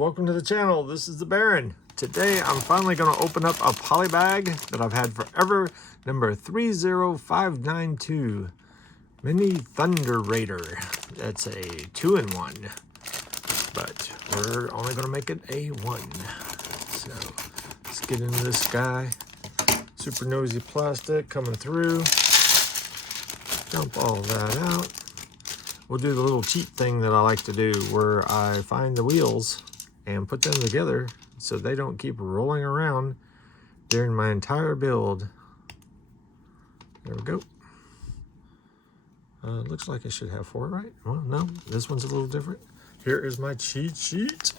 welcome to the channel. This is the Baron. Today I'm finally going to open up a polybag that I've had forever, number 30592 Mini Thunder Raider. That's a 2-in-1, but we're only going to make it a 1. So let's get into this guy. Super nosy plastic coming through. Dump all that out. We'll do the little cheat thing that I like to do where I find the wheels and put them together so they don't keep rolling around during my entire build. There we go. Looks like I should have 4, right? Well, no, this one's a little different. Here is my cheat sheet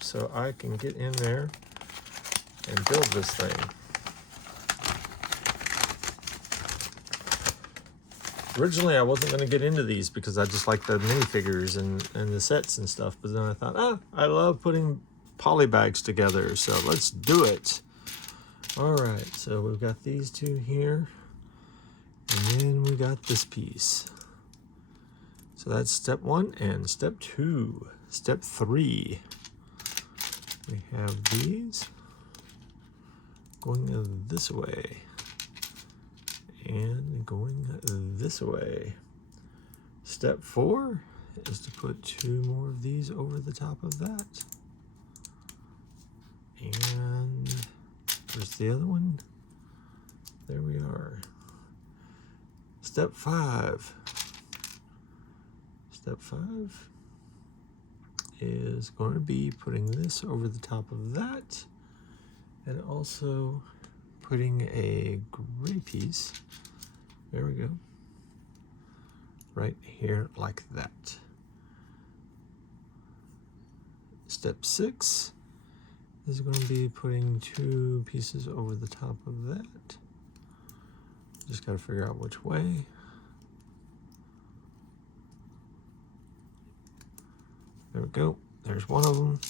so I can get in there and build this thing. Originally, I wasn't going to get into these because I just like the minifigures and the sets and stuff. But then I thought, I love putting polybags together, so let's do it. All right, so we've got these two here. And then we got this piece. So that's step 1 and step 2. Step 3. We have these going this way. And going this way. Step 4 is to put 2 more of these over the top of that. And where's the other one? There we are. Step 5. Step 5 is going to be putting this over the top of that, and also putting a gray piece, there we go, right here like that. Step 6 is going to be putting 2 pieces over the top of that. Just got to figure out which way. There we go. There's one of them.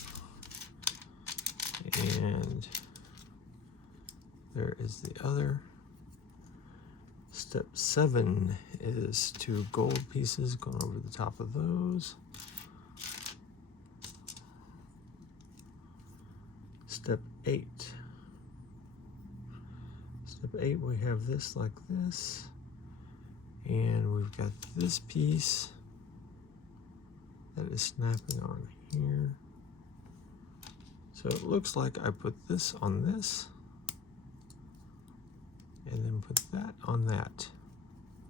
And there is the other. Step 7 is 2 gold pieces going over the top of those. Step 8. Step 8, we have this like this. And we've got this piece that is snapping on here. So it looks like I put this on this, and then put that on that,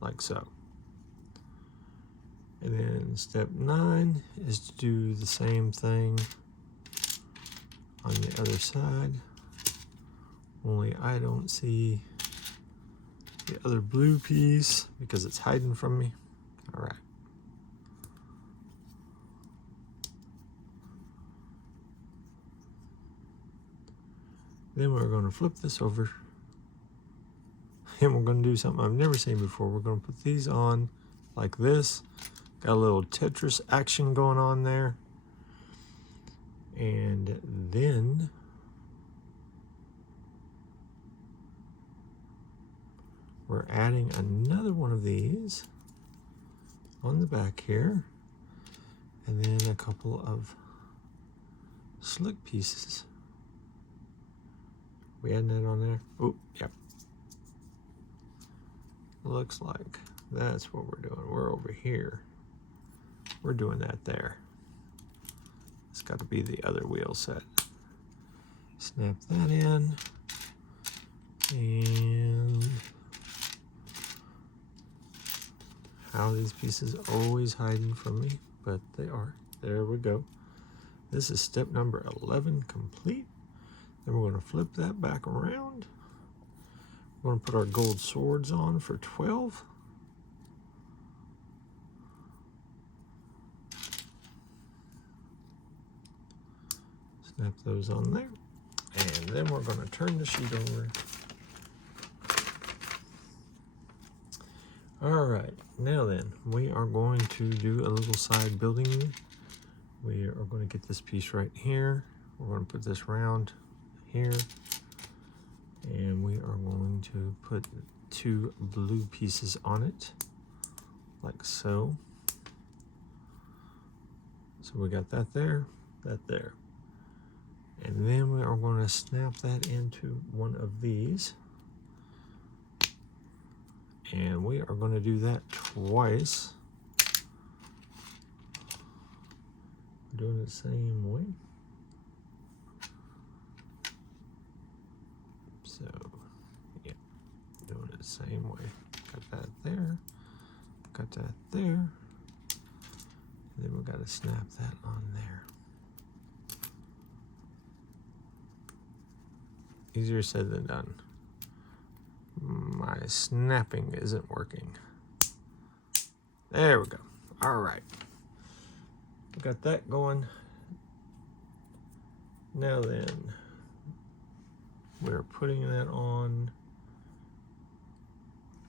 like so. And then step 9 is to do the same thing on the other side, only I don't see the other blue piece because it's hiding from me. All right. Then we're going to flip this over, and we're going to do something I've never seen before. We're going to put these on like this. Got a little Tetris action going on there. And then we're adding another one of these on the back here, and then a couple of slick pieces. We adding that on there? Oh, yep. Looks like that's what we're doing. We're over here. We're doing that there. It's got to be the other wheel set. Snap that in. And how these pieces are always hiding from me, but they are. There we go. This is step number 11 complete. Then we're going to flip that back around. We're going to put our gold swords on for 12. Snap those on there. And then we're going to turn the sheet over. All right, now then, we are going to do a little side building. We are going to get this piece right here. We're going to put this round here, and we are going to put 2 blue pieces on it like so. So we got that there, that there. And then we are going to snap that into one of these. And we are going to do that twice. Doing it the same way. So, yeah, doing it the same way. Got that there. Got that there. And then we got to snap that on there. Easier said than done. My snapping isn't working. There we go. All right. We got that going. Now then, we're putting that on.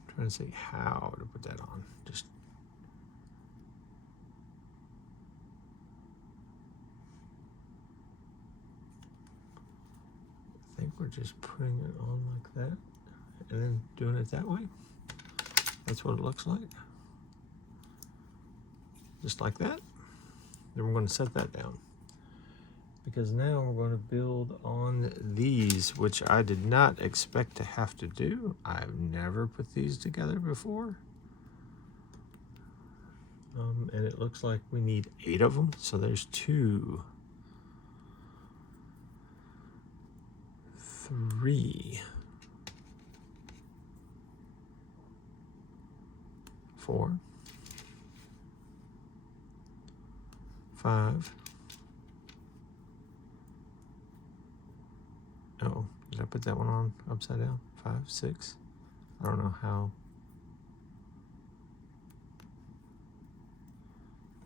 I'm trying to see how to put that on. Just I think we're just putting it on like that and then doing it that way. That's what it looks like. Just like that. Then we're going to set that down. Because now we're going to build on these, which I did not expect to have to do. I've never put these together before. And it looks like we need 8 of them. So there's 2, 3, 4, 5. Oh, did I put that one on upside down? 5, 6. I don't know how.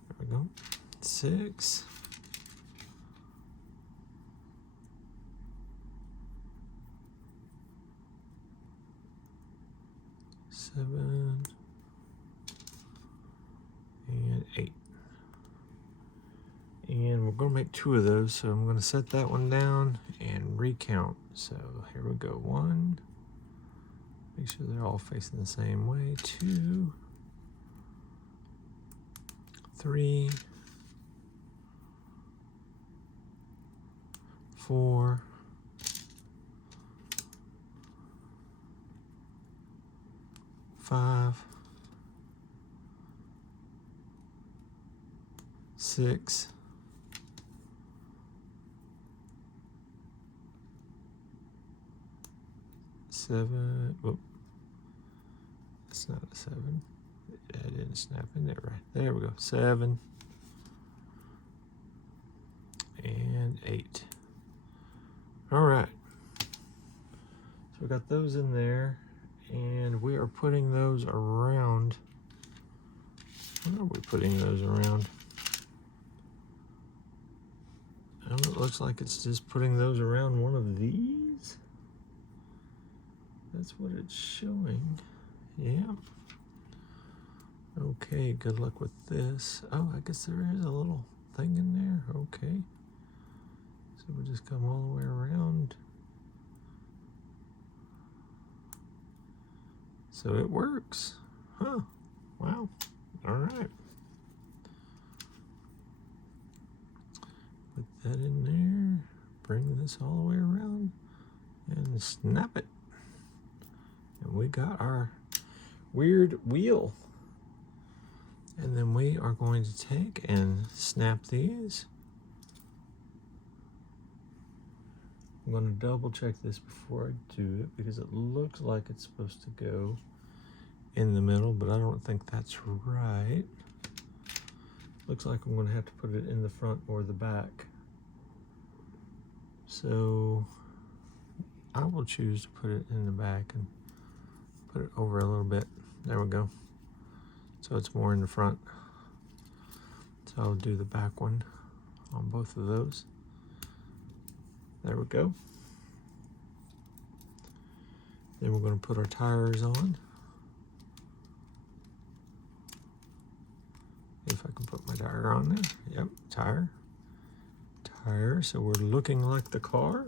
There we go. 6. 7. And 8. And we're going to make 2 of those, so I'm going to set that one down and recount. So here we go. 1. Make sure they're all facing the same way. 2. 3. 4. 5. 6. 7. Whoop. That's not a 7. I didn't snap in there right. There we go. 7. And 8. All right. So we got those in there, and we are putting those around. Where are we putting those around? It looks like it's just putting those around one of these. That's what it's showing. Yeah. Okay, good luck with this. Oh, I guess there is a little thing in there. Okay. So we'll just come all the way around. So it works. Huh. Wow. All right. Put that in there. Bring this all the way around. And snap it. And we got our weird wheel. And then we are going to take and snap these. I'm going to double check this before I do it because it looks like it's supposed to go in the middle, but I don't think that's right. Looks like I'm going to have to put it in the front or the back. So I will choose to put it in the back and put it over a little bit. There we go. So it's more in the front. So I'll do the back one on both of those. There we go. Then we're going to put our tires on. If I can put my tire on there. Yep, tire. Tire, so we're looking like the car.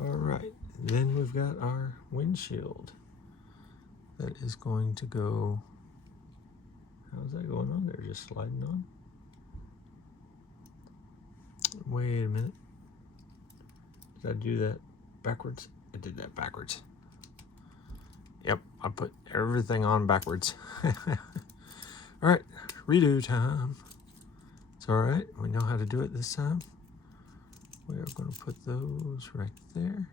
All right, then we've got our windshield. That is going to go, how's that going on there? Just sliding on? Wait a minute. Did I do that backwards? I did that backwards. Yep, I put everything on backwards. All right, redo time. It's all right, we know how to do it this time. We are going to put those right there.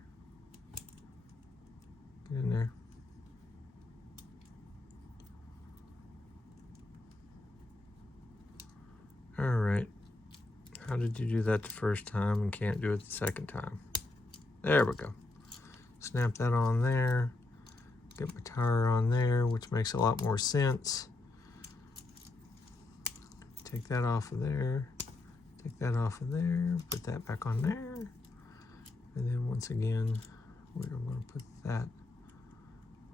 Get in there. All right. How did you do that the first time and can't do it the second time? There we go. Snap that on there. Get my tire on there, which makes a lot more sense. Take that off of there. Take that off of there. Put that back on there. And then once again, we're going to put that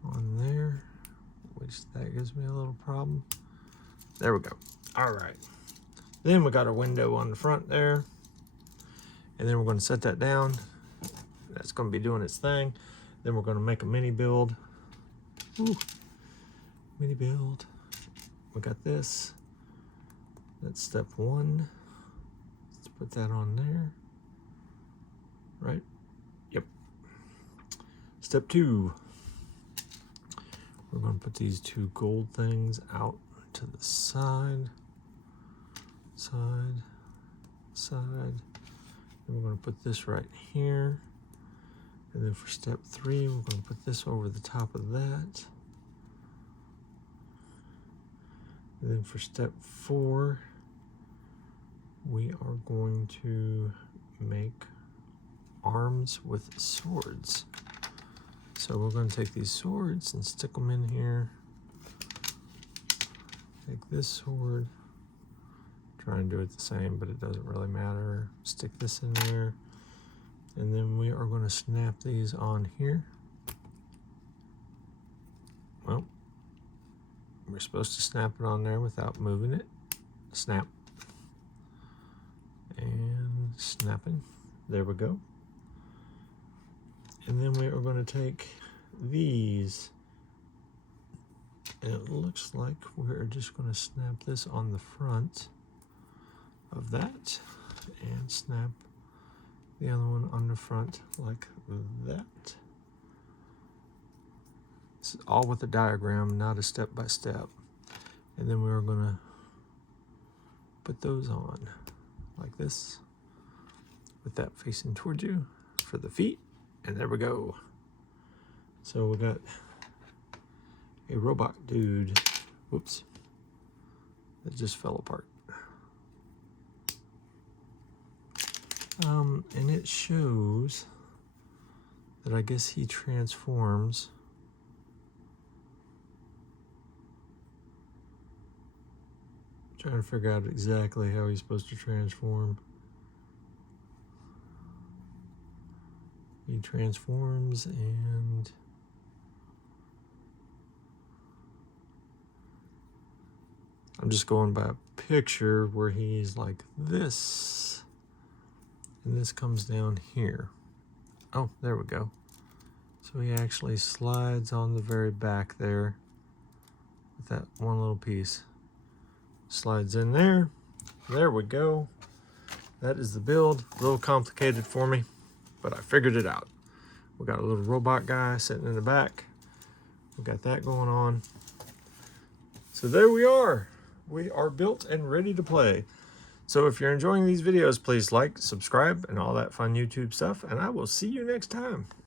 on there, which that gives me a little problem. There we go. All right. Then we got our window on the front there. And then we're going to set that down. That's going to be doing its thing. Then we're going to make a mini build. Ooh. Mini build. We got this. That's step one. Let's put that on there. Right? Yep. Step two. We're going to put these two gold things out to the side. Side. Side. And we're going to put this right here. And then for step three, we're going to put this over the top of that. And then for step four, we are going to make arms with swords. So we're going to take these swords and stick them in here. Take this sword. Try and do it the same, but it doesn't really matter. Stick this in there. And then we are going to snap these on here. Well, we're supposed to snap it on there without moving it. Snap. And snapping. There we go. And then we are going to take these. And it looks like we're just going to snap this on the front of that. And snap the other one on the front like that. This is all with a diagram, not a step-by-step. And then we're gonna put those on like this, with that facing towards you for the feet. And there we go. So we got a robot dude. Whoops. That just fell apart. And it shows that I guess he transforms. Trying to figure out exactly how he's supposed to transform. He transforms and I'm just going by a picture where he's like this. And this comes down here. Oh, there we go. So he actually slides on the very back there with that one little piece. Slides in there. There we go. That is the build. A little complicated for me, but I figured it out. We got a little robot guy sitting in the back. We got that going on. So there we are. We are built and ready to play. So if you're enjoying these videos, please like, subscribe, and all that fun YouTube stuff, and I will see you next time.